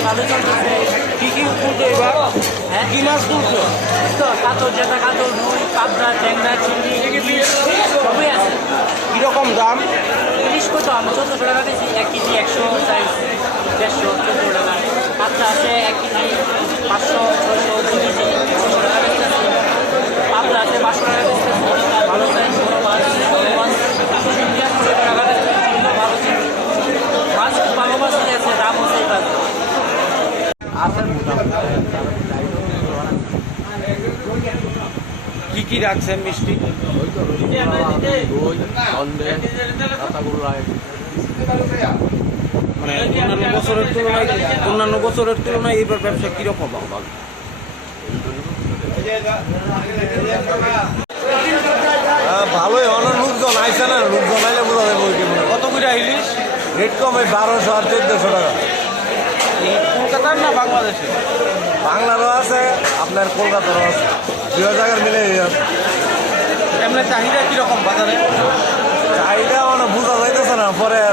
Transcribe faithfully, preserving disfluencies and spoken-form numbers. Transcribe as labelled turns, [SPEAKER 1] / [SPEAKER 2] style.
[SPEAKER 1] ভালো চলতেছে।
[SPEAKER 2] কি কি তুলছো এবার?
[SPEAKER 1] হ্যাঁ
[SPEAKER 2] কি মাছ তুলছো?
[SPEAKER 1] তো কাতল যেটা কাতল রুই পাবদা ট্যাংরা চিংড়ি ইলিশ সবই আছে।
[SPEAKER 2] কিরকম দাম?
[SPEAKER 1] ইলিশ কত আমি চোদ্দোশো টাকা দিয়েছি, এক কেজি একশো সাইজ দেড়শো চোদ্দো টাকা। কাতলা আছে এক কেজি পাঁচশো ছয়শো দুই কেজি ছশো টাকা বেচতেছি। পাবদা আছে পাঁচশো টাকা বেচতেছি, ভালো সাইজ বড় মাছ বড় মাছ চিংড়ি আছে চোদ্দো টাকা বেচতেছি, চিংড়ি ভালো চিংড়ি মাছ ভালো মাছ আছে, দাম হচ্ছে এই বাজারে।
[SPEAKER 2] কি কি রাখছেন মিষ্টি? মানে অন্যান্য বছরের তুলনায় অন্যান্য বছরের তুলনায় এইবার ব্যবসা কিরকম ভালো?
[SPEAKER 3] ভালোই অনেক লোকজন আইসে না, লোকজন আইলে বোঝা যাবে ওই কেমন
[SPEAKER 2] কত করে ইলিশ?
[SPEAKER 3] রেট কম এই বারোশো আর চোদ্দশো টাকা।
[SPEAKER 2] এই কলকাতার না বাংলাদেশে?
[SPEAKER 3] বাংলারও আছে আপনার কলকাতারও আছে, দুই জায়গার মিলে আছে।
[SPEAKER 2] এমনি চাহিদা কিরকম বাজারে?
[SPEAKER 3] চাহিদা মানে বোঝা যাইতেছে না, পরে